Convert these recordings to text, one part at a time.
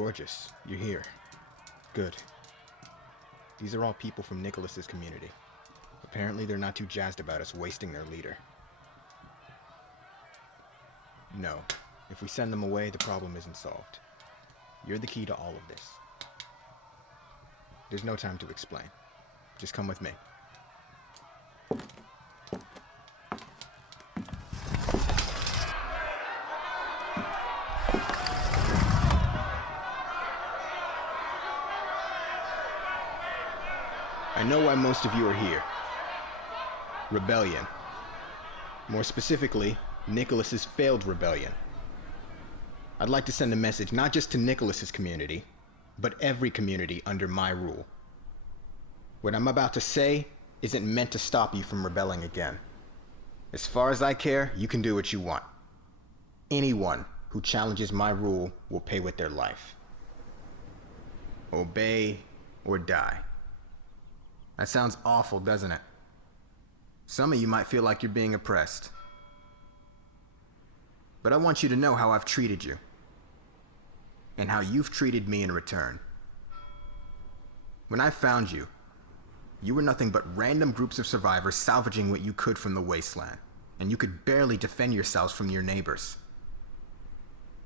Gorgeous, you're here. Good. These are all people from Nicholas's community. Apparently they're not too jazzed about us wasting their leader. No, if we send them away, the problem isn't solved. You're the key to all of this. There's no time to explain. Just come with me. I know why most of you are here. Rebellion. More specifically, Nicholas's failed rebellion. I'd like to send a message not just to Nicholas's community, but every community under my rule. What I'm about to say isn't meant to stop you from rebelling again. As far as I care, you can do what you want. Anyone who challenges my rule will pay with their life. Obey or die. That sounds awful, doesn't it? Some of you might feel like you're being oppressed. But I want you to know how I've treated you. And how you've treated me in return. When I found you, you were nothing but random groups of survivors salvaging what you could from the wasteland, and you could barely defend yourselves from your neighbors.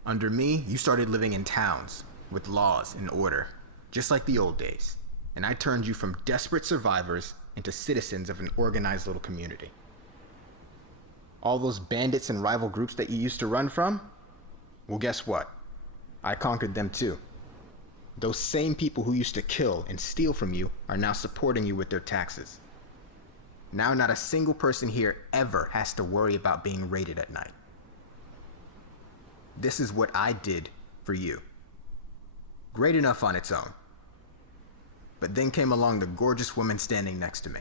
Under me, you started living in towns, with laws and order, just like the old days, and I turned you from desperate survivors into citizens of an organized little community. All those bandits and rival groups that you used to run from? Well, guess what? I conquered them too. Those same people who used to kill and steal from you are now supporting you with their taxes. Now not a single person here ever has to worry about being raided at night. This is what I did for you. Great enough on its own. But then came along the gorgeous woman standing next to me.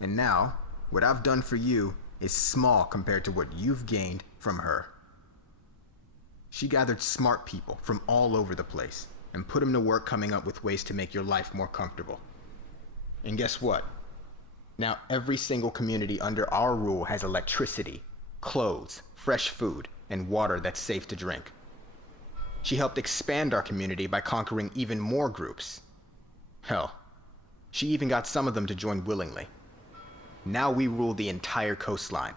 And now, what I've done for you is small compared to what you've gained from her. She gathered smart people from all over the place and put them to work coming up with ways to make your life more comfortable. And guess what? Now every single community under our rule has electricity, clothes, fresh food, and water that's safe to drink. She helped expand our community by conquering even more groups. Hell, she even got some of them to join willingly. Now we rule the entire coastline.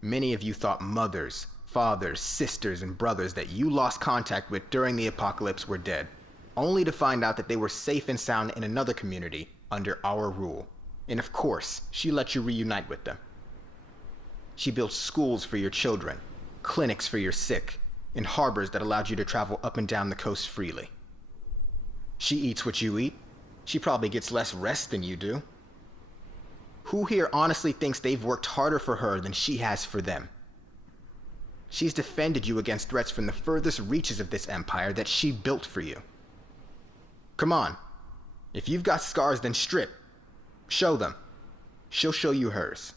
Many of you thought mothers, fathers, sisters, and brothers that you lost contact with during the apocalypse were dead, only to find out that they were safe and sound in another community under our rule. And of course, she let you reunite with them. She built schools for your children, clinics for your sick, and harbors that allowed you to travel up and down the coast freely. She eats what you eat. She probably gets less rest than you do. Who here honestly thinks they've worked harder for her than she has for them? She's defended you against threats from the furthest reaches of this empire that she built for you. Come on. If you've got scars, then strip. Show them. She'll show you hers.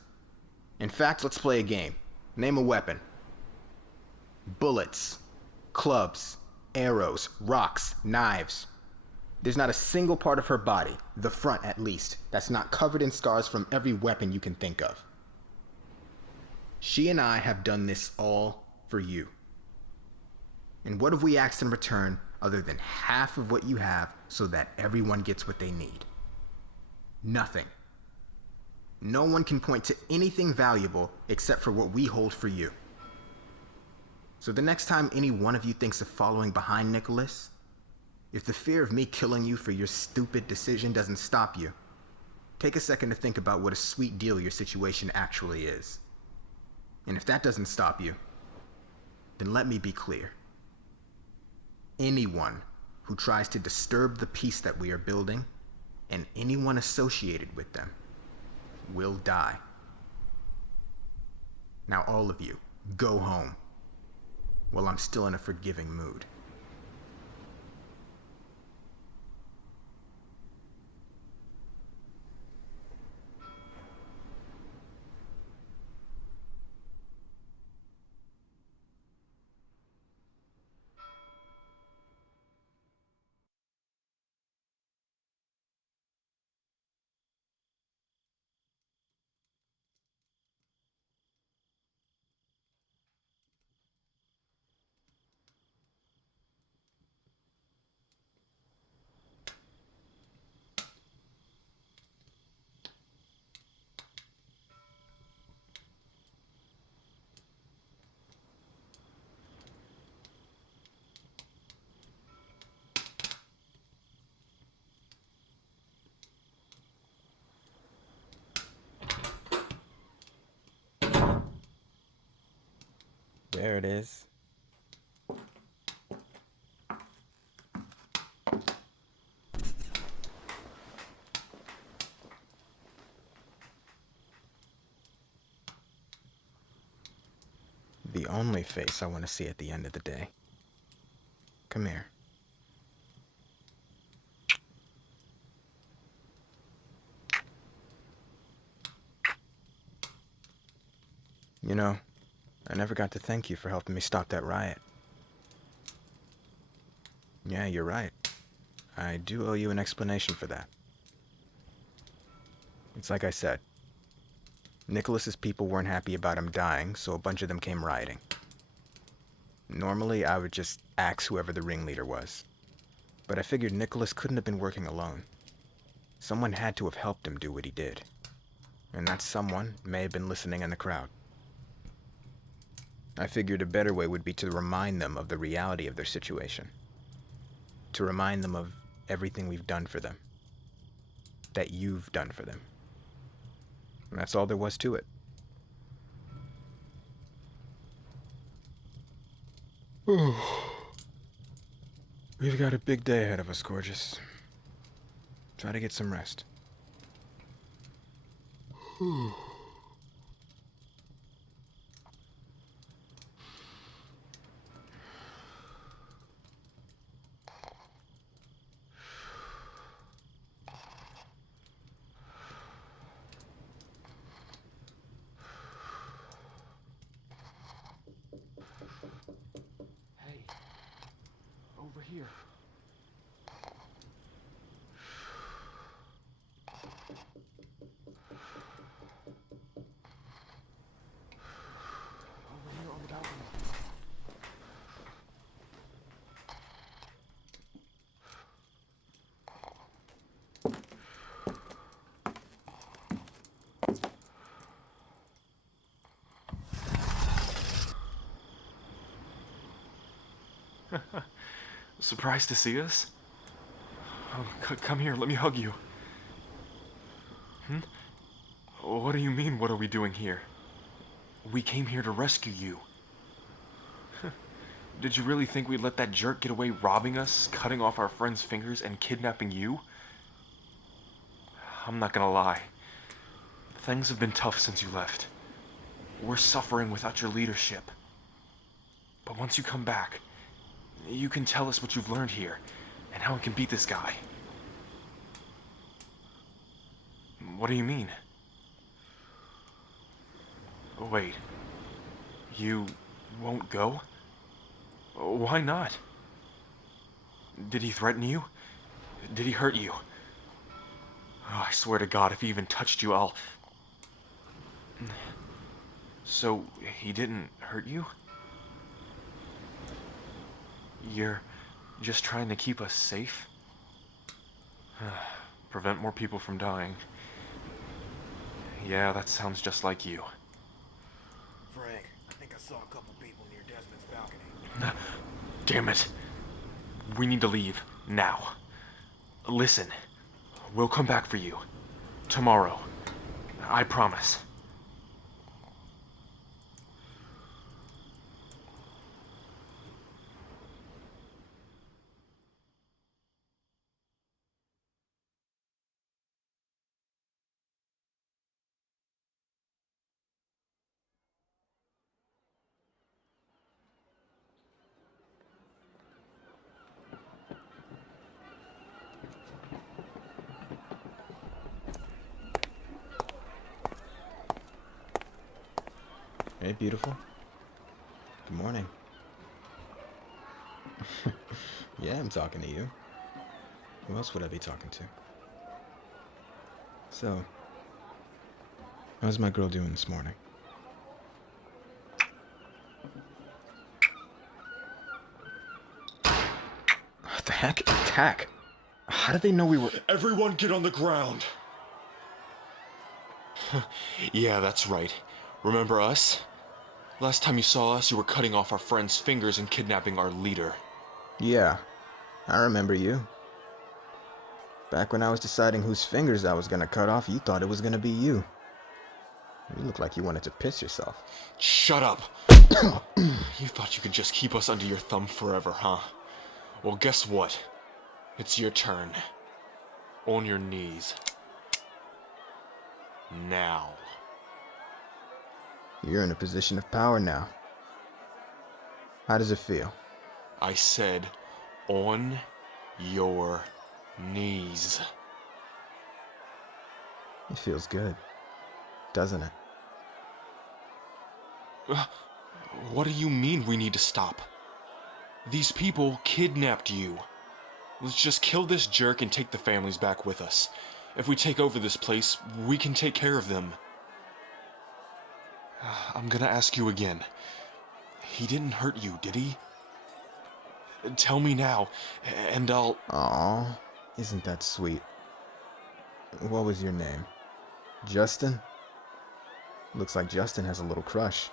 In fact, let's play a game. Name a weapon. Bullets, clubs, arrows, rocks, knives. There's not a single part of her body, the front at least, that's not covered in scars from every weapon you can think of. She and I have done this all for you. And what have we asked in return other than half of what you have so that everyone gets what they need? Nothing. No one can point to anything valuable except for what we hold for you. So the next time any one of you thinks of following behind Nicholas, if the fear of me killing you for your stupid decision doesn't stop you, take a second to think about what a sweet deal your situation actually is. And if that doesn't stop you, then let me be clear. Anyone who tries to disturb the peace that we are building, and anyone associated with them, will die. Now all of you, go home, while I'm still in a forgiving mood. There it is. The only face I want to see at the end of the day. Come here. You know, I never got to thank you for helping me stop that riot. Yeah, you're right. I do owe you an explanation for that. It's like I said. Nicholas's people weren't happy about him dying, so a bunch of them came rioting. Normally, I would just axe whoever the ringleader was. But I figured Nicholas couldn't have been working alone. Someone had to have helped him do what he did. And that someone may have been listening in the crowd. I figured a better way would be to remind them of the reality of their situation. To remind them of everything we've done for them. That you've done for them. And that's all there was to it. We've got a big day ahead of us, gorgeous. Try to get some rest. Hey, over here. Over here on the balcony. Surprised to see us? Oh, come here, let me hug you. What do you mean, what are we doing here? We came here to rescue you. Did you really think we'd let that jerk get away robbing us, cutting off our friend's fingers, and kidnapping you? I'm not gonna lie. Things have been tough since you left. We're suffering without your leadership. But once you come back, you can tell us what you've learned here, and how we can beat this guy. What do you mean? Oh, wait. You won't go? Why not? Did he threaten you? Did he hurt you? Oh, I swear to God, if he even touched you, I'll... So, he didn't hurt you? You're just trying to keep us safe? Prevent more people from dying. Yeah, that sounds just like you. Frank, I think I saw a couple people near Desmond's balcony. Damn it. We need to leave, now. Listen, we'll come back for you. Tomorrow. I promise. Hey, beautiful. Good morning. Yeah, I'm talking to you. Who else would I be talking to? So, how's my girl doing this morning? What the heck? Attack? How did they know we were... Everyone get on the ground! Yeah, that's right. Remember us? Last time you saw us, you were cutting off our friend's fingers and kidnapping our leader. Yeah, I remember you. Back when I was deciding whose fingers I was gonna cut off, you thought it was gonna be you. You look like you wanted to piss yourself. Shut up! You thought you could just keep us under your thumb forever, huh? Well, guess what? It's your turn. On your knees. Now. You're in a position of power now. How does it feel? I said, on your knees. It feels good, doesn't it? What do you mean we need to stop? These people kidnapped you. Let's just kill this jerk and take the families back with us. If we take over this place, we can take care of them. I'm gonna ask you again. He didn't hurt you, did he? Tell me now, and I'll... Aw, isn't that sweet? What was your name? Justin? Looks like Justin has a little crush.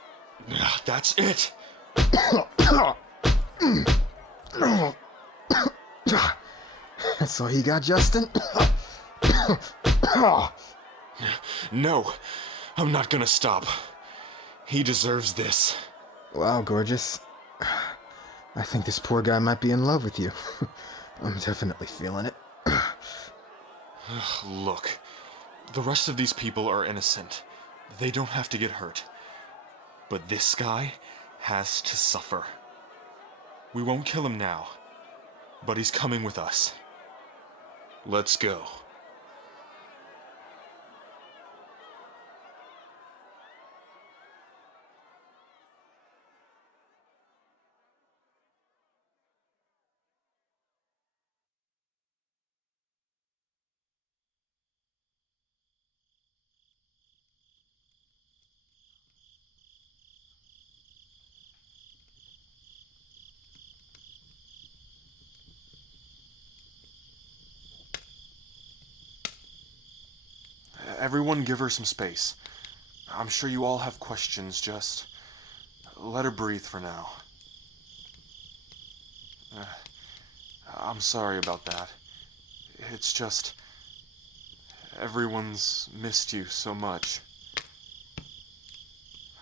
That's it! That's all you got, Justin? No, I'm not gonna stop. He deserves this. Wow, gorgeous. I think this poor guy might be in love with you. I'm definitely feeling it. Look, the rest of these people are innocent. They don't have to get hurt. But this guy has to suffer. We won't kill him now, but he's coming with us. Let's go. Everyone give her some space. I'm sure you all have questions, just let her breathe for now. I'm sorry about that. It's just... everyone's missed you so much.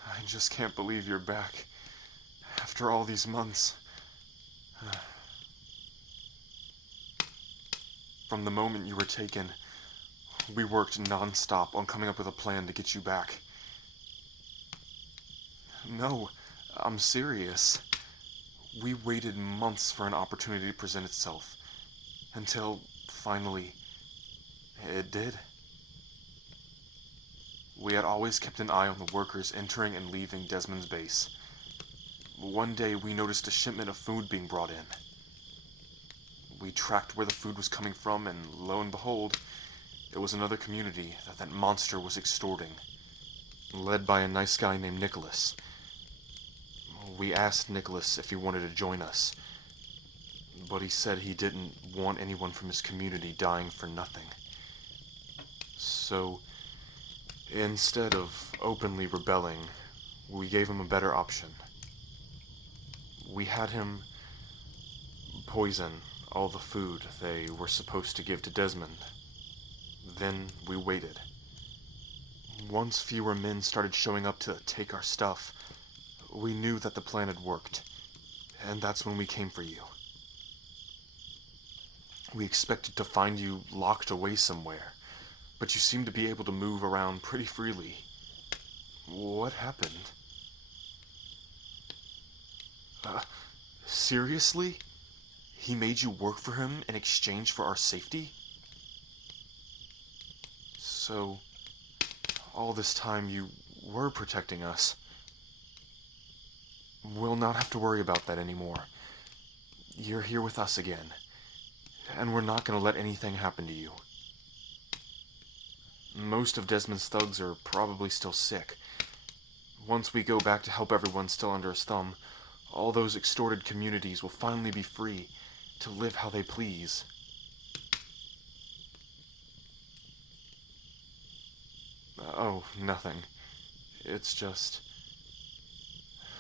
I just can't believe you're back after all these months. From the moment you were taken, we worked non-stop on coming up with a plan to get you back. No, I'm serious. We waited months for an opportunity to present itself, until, finally, it did. We had always kept an eye on the workers entering and leaving Desmond's base. One day we noticed a shipment of food being brought in. We tracked where the food was coming from, and lo and behold, it was another community that monster was extorting, led by a nice guy named Nicholas. We asked Nicholas if he wanted to join us, but he said he didn't want anyone from his community dying for nothing. So, instead of openly rebelling, we gave him a better option. We had him poison all the food they were supposed to give to Desmond. Then we waited. Once fewer men started showing up to take our stuff, we knew that the plan had worked, and that's when we came for you. We expected to find you locked away somewhere, but you seem to be able to move around pretty freely. What happened? Seriously? He made you work for him in exchange for our safety? So, all this time you were protecting us. We'll not have to worry about that anymore. You're here with us again, and we're not going to let anything happen to you. Most of Desmond's thugs are probably still sick. Once we go back to help everyone still under his thumb, all those extorted communities will finally be free to live how they please. Oh, nothing. It's just...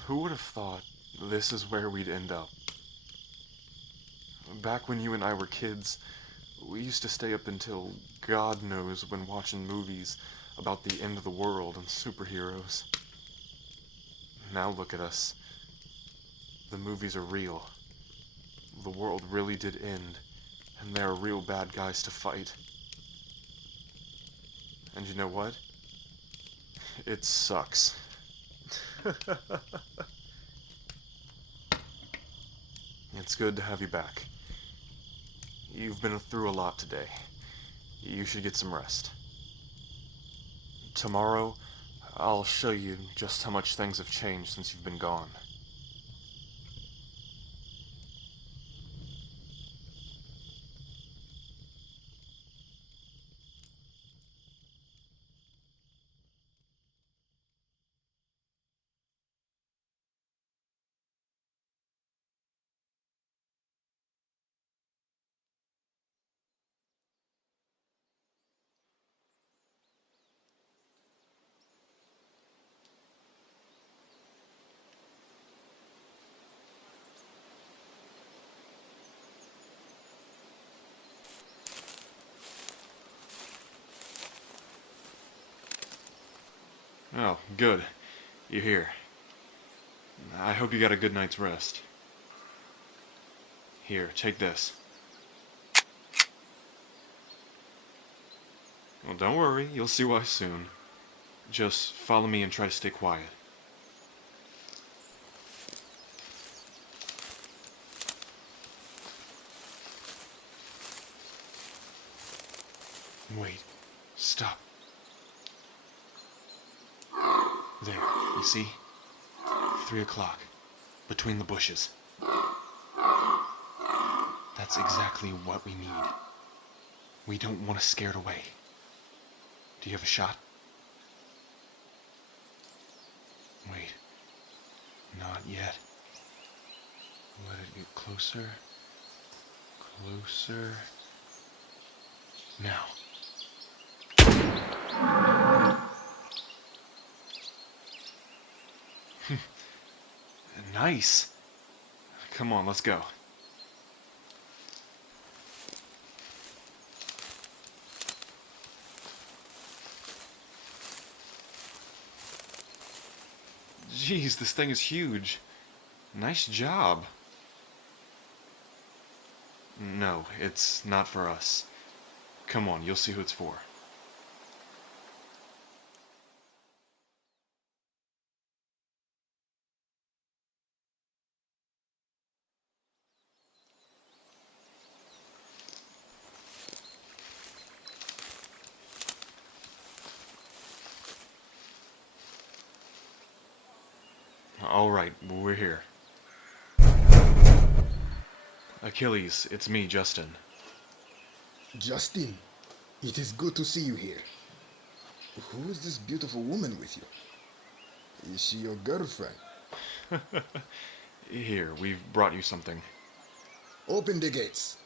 who would have thought this is where we'd end up? Back when you and I were kids, we used to stay up until God knows when watching movies about the end of the world and superheroes. Now look at us. The movies are real. The world really did end, and there are real bad guys to fight. And you know what? It sucks. It's good to have you back. You've been through a lot today. You should get some rest. Tomorrow, I'll show you just how much things have changed since you've been gone. Oh, good. You're here. I hope you got a good night's rest. Here, take this. Well, don't worry, you'll see why soon. Just follow me and try to stay quiet. Wait. Stop. There, you see? 3 o'clock. Between the bushes. That's exactly what we need. We don't want to scare it away. Do you have a shot? Wait. Not yet. Let it get closer. Closer. Now. Nice. Come on, let's go. Jeez, this thing is huge. Nice job. No, it's not for us. Come on, you'll see who it's for. Alright, we're here. Achilles, it's me, Justin. Justin, it is good to see you here. Who is this beautiful woman with you? Is she your girlfriend? Here, we've brought you something. Open the gates.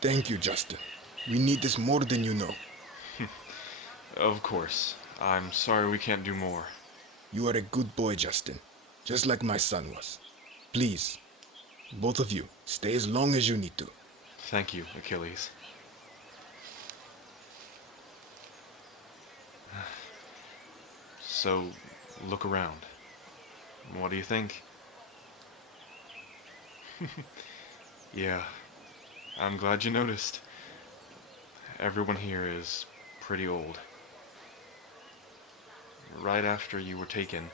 Thank you, Justin. We need this more than you know. Of course. I'm sorry we can't do more. You are a good boy, Justin. Just like my son was. Please, both of you, stay as long as you need to. Thank you, Achilles. So, look around. What do you think? Yeah, I'm glad you noticed. Everyone here is pretty old. Right after you were taken,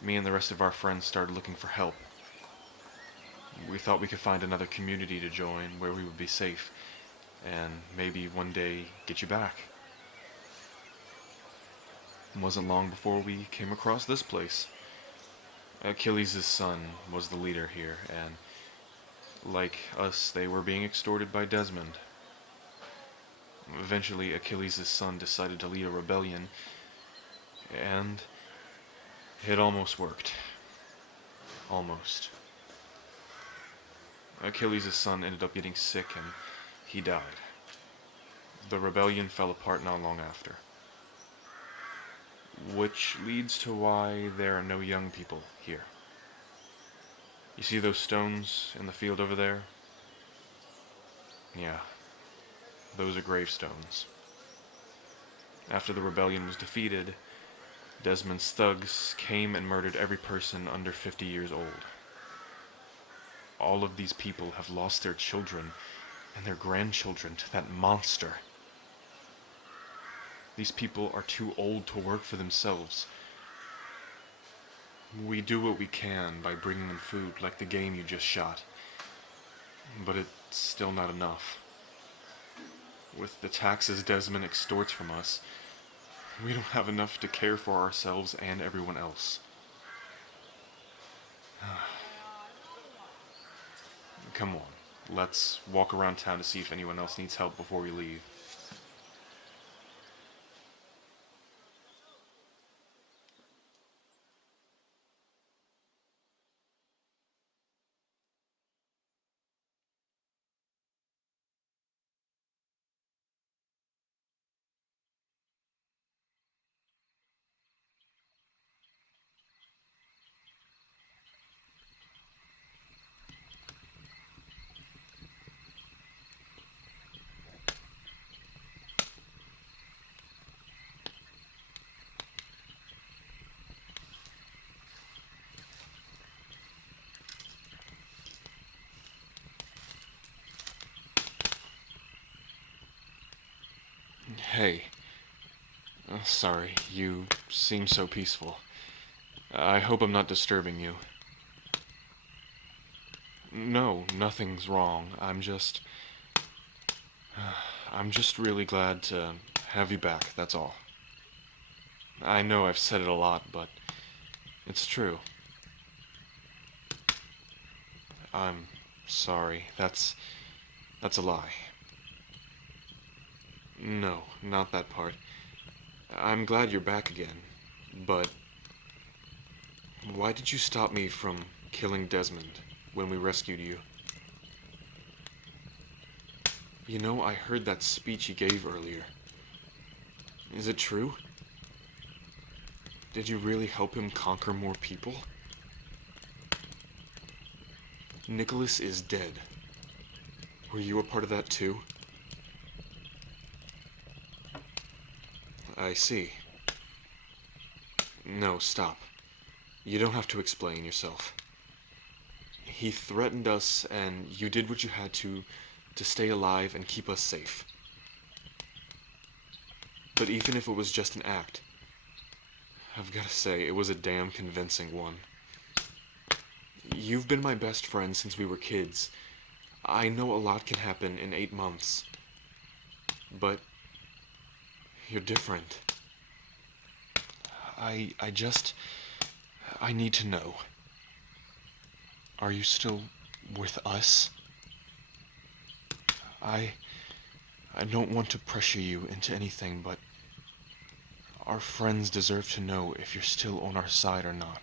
me and the rest of our friends started looking for help. We thought we could find another community to join where we would be safe, and maybe one day get you back. It wasn't long before we came across this place. Achilles' son was the leader here, and like us, they were being extorted by Desmond. Eventually, Achilles' son decided to lead a rebellion, and it almost worked. Almost. Achilles' son ended up getting sick and he died. The rebellion fell apart not long after. Which leads to why there are no young people here. You see those stones in the field over there? Yeah, those are gravestones. After the rebellion was defeated, Desmond's thugs came and murdered every person under 50 years old. All of these people have lost their children and their grandchildren to that monster. These people are too old to work for themselves. We do what we can by bringing them food, like the game you just shot. But it's still not enough. With the taxes Desmond extorts from us, we don't have enough to care for ourselves and everyone else. Come on, let's walk around town to see if anyone else needs help before we leave. Hey. Sorry, you seem so peaceful. I hope I'm not disturbing you. No, nothing's wrong. I'm just really glad to have you back, that's all. I know I've said it a lot, but it's true. I'm sorry. That's a lie. No, not that part. I'm glad you're back again, but why did you stop me from killing Desmond when we rescued you? You know, I heard that speech he gave earlier. Is it true? Did you really help him conquer more people? Nicholas is dead. Were you a part of that too? I see. No, stop. You don't have to explain yourself. He threatened us, and you did what you had to stay alive and keep us safe. But even if it was just an act, I've gotta say, it was a damn convincing one. You've been my best friend since we were kids. I know a lot can happen in 8 months. But you're different. I need to know. Are you still with us? I don't want to pressure you into anything, but our friends deserve to know if you're still on our side or not.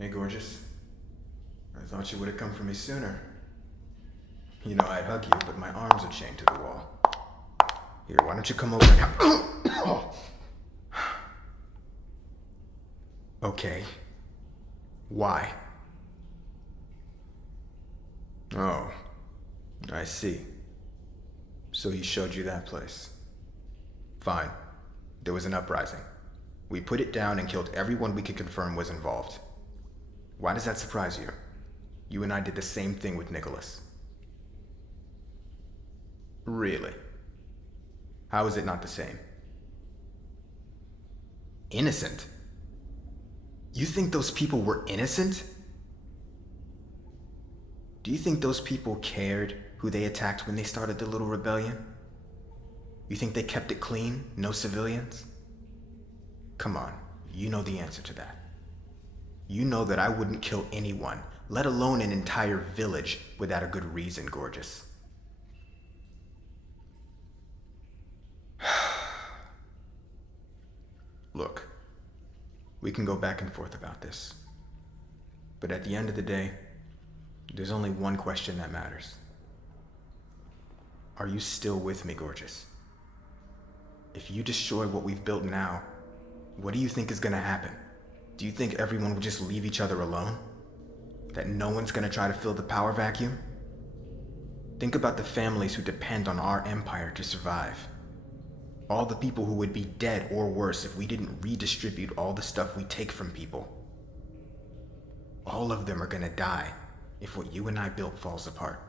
Hey, gorgeous. I thought you would have come for me sooner. You know, I'd hug you, but my arms are chained to the wall. Here, why don't you come over and help? Okay. Why? Oh, I see. So he showed you that place. Fine. There was an uprising. We put it down and killed everyone we could confirm was involved. Why does that surprise you? You and I did the same thing with Nicholas. Really? How is it not the same? Innocent? You think those people were innocent? Do you think those people cared who they attacked when they started the little rebellion? You think they kept it clean, no civilians? Come on, you know the answer to that. You know that I wouldn't kill anyone, let alone an entire village, without a good reason, Gorgeous. Look, we can go back and forth about this. But at the end of the day, there's only one question that matters. Are you still with me, Gorgeous? If you destroy what we've built now, what do you think is gonna happen? Do you think everyone will just leave each other alone? That no one's gonna try to fill the power vacuum? Think about the families who depend on our empire to survive. All the people who would be dead or worse if we didn't redistribute all the stuff we take from people. All of them are gonna die if what you and I built falls apart.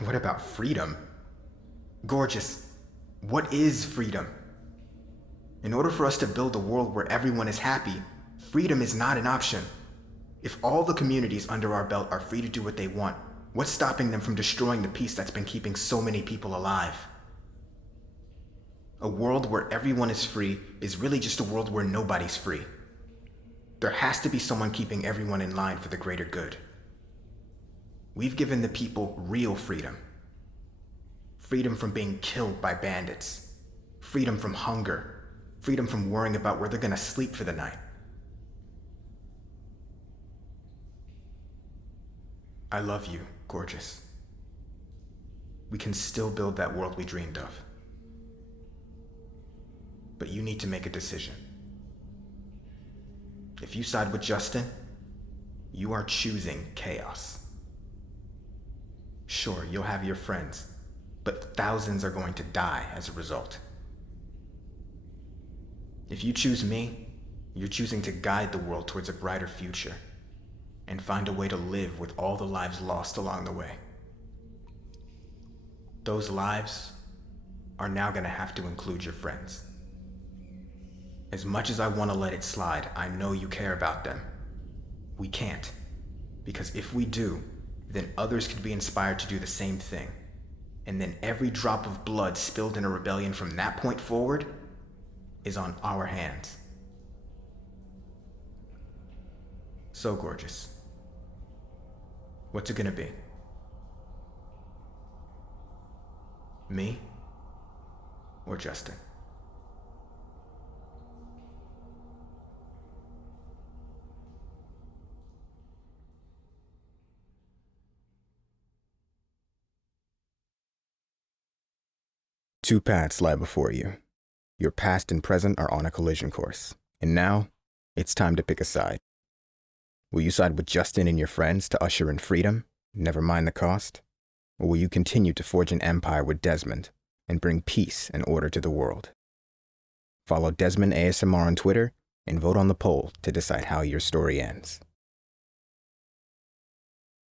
What about freedom? Gorgeous, what is freedom? In order for us to build a world where everyone is happy, freedom is not an option. If all the communities under our belt are free to do what they want, what's stopping them from destroying the peace that's been keeping so many people alive? A world where everyone is free is really just a world where nobody's free. There has to be someone keeping everyone in line for the greater good. We've given the people real freedom. Freedom from being killed by bandits. Freedom from hunger. Freedom from worrying about where they're gonna sleep for the night. I love you, Gorgeous. We can still build that world we dreamed of. But you need to make a decision. If you side with Justin, you are choosing chaos. Sure, you'll have your friends, but thousands are going to die as a result. If you choose me, you're choosing to guide the world towards a brighter future and find a way to live with all the lives lost along the way. Those lives are now going to have to include your friends. As much as I want to let it slide, I know you care about them. We can't, because if we do, then others could be inspired to do the same thing. And then every drop of blood spilled in a rebellion from that point forward is on our hands. So, Gorgeous, what's it gonna be? Me or Justin? Two paths lie before you. Your past and present are on a collision course. And now, it's time to pick a side. Will you side with Justin and your friends to usher in freedom, never mind the cost? Or will you continue to forge an empire with Desmond and bring peace and order to the world? Follow Desmond ASMR on Twitter and vote on the poll to decide how your story ends.